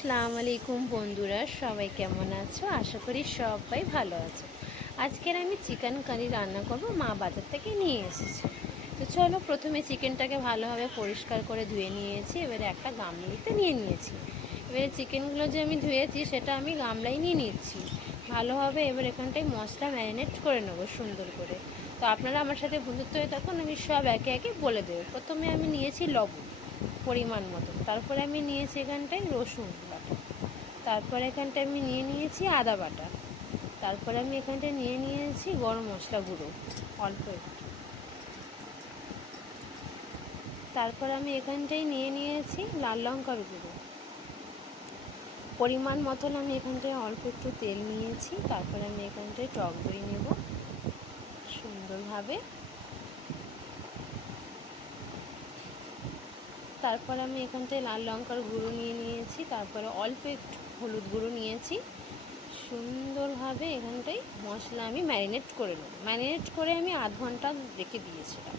আসসালামু আলাইকুম বন্ধুরা, সবাই কেমন আছো? আশা করি সবাই ভালো আছো। আজকের আমি চিকেন কারি রান্না করব, মা বাজার থেকে নিয়ে এসেছে। তো চলো, প্রথমে চিকেনটাকে ভালোভাবে পরিষ্কার করে ধুয়ে নিয়েছি। এবারে একটা গামলিতে নিয়ে নিয়েছি। এবারে চিকেনগুলো যে আমি ধুয়েছি সেটা আমি গামলায় নিয়ে নিচ্ছি ভালোভাবে। এবার এখানটায় মশলা ম্যারিনেট করে নেবো সুন্দর করে। তো আপনারা আমার সাথে বন্ধুত্ব হয়ে থাকুন, আমি সব একে একে বলে দেবো। প্রথমে আমি নিয়েছি লবণ পরিমাণ মতো, তারপরে আমি নিয়েছি এখানটায় রসুন বাটা, তারপরে এখানটায় আমি নিয়েছি আদা বাটা, তারপরে আমি এখানটায় নিয়েছি গরম মশলা গুঁড়ো অল্প একটু, তারপর আমি এখানটায় নিয়েছি লাল লঙ্কার গুঁড়ো পরিমাণ মতন। আমি এখানটায় অল্প একটু তেল নিয়েছি, তারপরে আমি এখানটায় টক দই নেব সুন্দরভাবে। তারপর আমি এখানটায় লাল লঙ্কার গুঁড়ো নিয়েছি, তারপরে অল্প একটু হলুদ গুঁড়ো নিয়েছি। সুন্দরভাবে এখানটায় মশলা আমি ম্যারিনেট করে নেব। ম্যারিনেট করে আমি আধ ঘন্টা রেখে দিয়েছিলাম।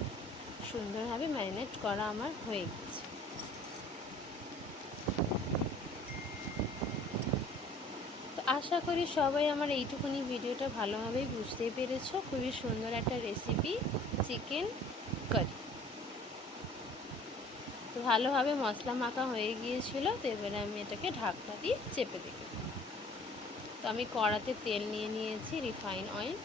সুন্দরভাবে ম্যারিনেট করা আমার হয়ে গেছে। তো আশা করি সবাই আমার এইটুকুনি ভিডিওটা ভালোভাবেই বুঝতে পেরেছো। খুবই সুন্দর একটা রেসিপি চিকেন কারি। তো ভালোভাবে মশলা মাখা হয়ে গিয়েছিল। তো এবারে আমি এটাকে ঢাকনা দিয়ে চেপে দেব। তো আমি কড়াতে তেল নিয়ে নিয়েছি, রিফাইন অয়েল।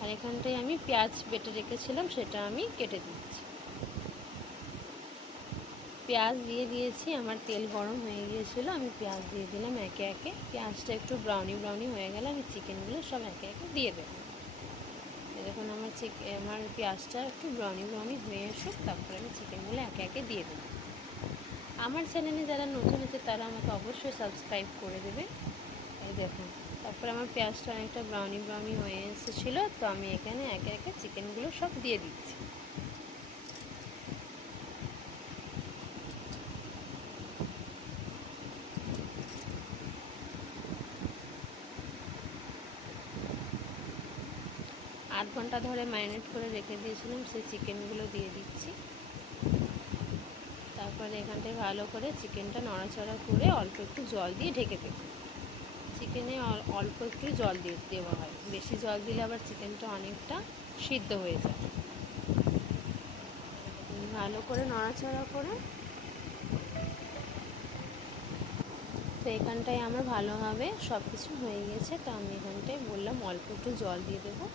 আর এখানটায় আমি পেঁয়াজ বেটে রেখেছিলাম, সেটা আমি কেটে দিচ্ছি। পেঁয়াজ দিয়ে দিয়েছি, আমার তেল গরম হয়ে গিয়েছিলো। আমি পেঁয়াজ দিয়ে দিলাম একে একে। পেঁয়াজটা একটু ব্রাউনি ব্রাউনি হয়ে গেলে আমি চিকেনগুলো সব একে একে দিয়ে দেবো। দেখুন আমার পেঁয়াজটা একটু ব্রাউনি ব্রাউনি হয়ে আসুক, তারপরে আমি চিকেনগুলো একে একে দিয়ে দেবো। আমার চ্যানেলে যারা নতুন আছে তারা আমাকে অবশ্যই সাবস্ক্রাইব করে দেবে। এই দেখুন, তারপরে আমার পেঁয়াজটা অনেকটা ব্রাউনি ব্রাউনি হয়ে এসেছিলো। তো আমি এখানে একে একে চিকেনগুলো সব দিয়ে দিচ্ছি। আধ ঘন্টা ধরে ম্যারিনেট করে রেখে দিয়েছিলাম, সেই চিকেনগুলো দিয়ে দিচ্ছি। তারপরে এখানটায় ভালো করে চিকেনটা নড়াচড়া করে অল্প একটু জল দিয়ে ঢেকে দেব। চিকেনে অল্প একটু জল দিয়ে দেওয়া হয়, বেশি জল দিলে আবার চিকেনটা অনেকটা সিদ্ধ হয়ে যায়। ভালো করে নড়াচড়া করে, তো এখানটায় আমার ভালোভাবে সব কিছু হয়ে গেছে। তো আমি এখানটায় বললাম অল্প একটু জল দিয়ে দেবো।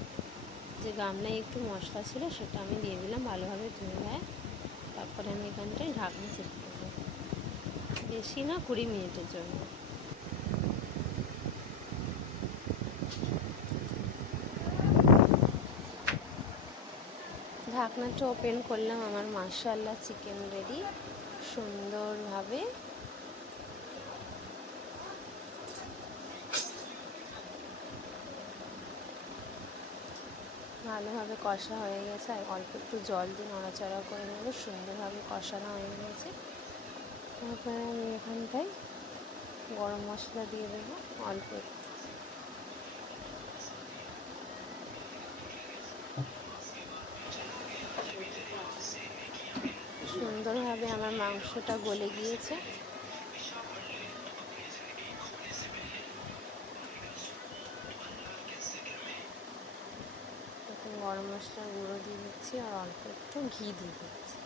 যে গামলায় একটু মশলা ছিল সেটা আমি দিয়ে দিলাম ভালোভাবে ধুয়ে নেয়। তারপরে আমি এখানটায় ঢাকনা চেপে দেবো, বেশি না 20 মিনিটের জন্য। ঢাকনাটা ওপেন করলাম, আমার মাশাআল্লাহ চিকেন রেডি সুন্দরভাবে। ভালোভাবে কষা হয়ে গেছে, আর অল্প একটু জল দিয়ে নড়াচড়া করে নেব। সুন্দরভাবে কষানো হয়ে গেছে। তারপরে আমি এখানটায় গরম মশলা দিয়ে দেবো অল্প একটু। সুন্দরভাবে আমার মাংসটা গলে গিয়েছে। এখন গরম মশলার গুঁড়ো দিয়ে দিচ্ছি আর অল্প একটু ঘি দিয়ে দিচ্ছি।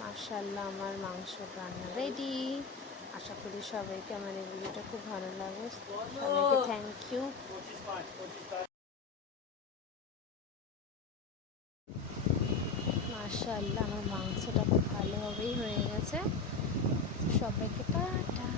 মাশাআল্লাহ, আমার মাংস রান্না রেডি। আশা করি সবাইকে আমার এই ভিডিওটা খুব ভালো লাগে। সবাইকে থ্যাংক ইউ। মাশাআল্লাহ, আমার মাংসটা খুব ভালোভাবেই হয়ে গেছে। সবাইকে টাটা।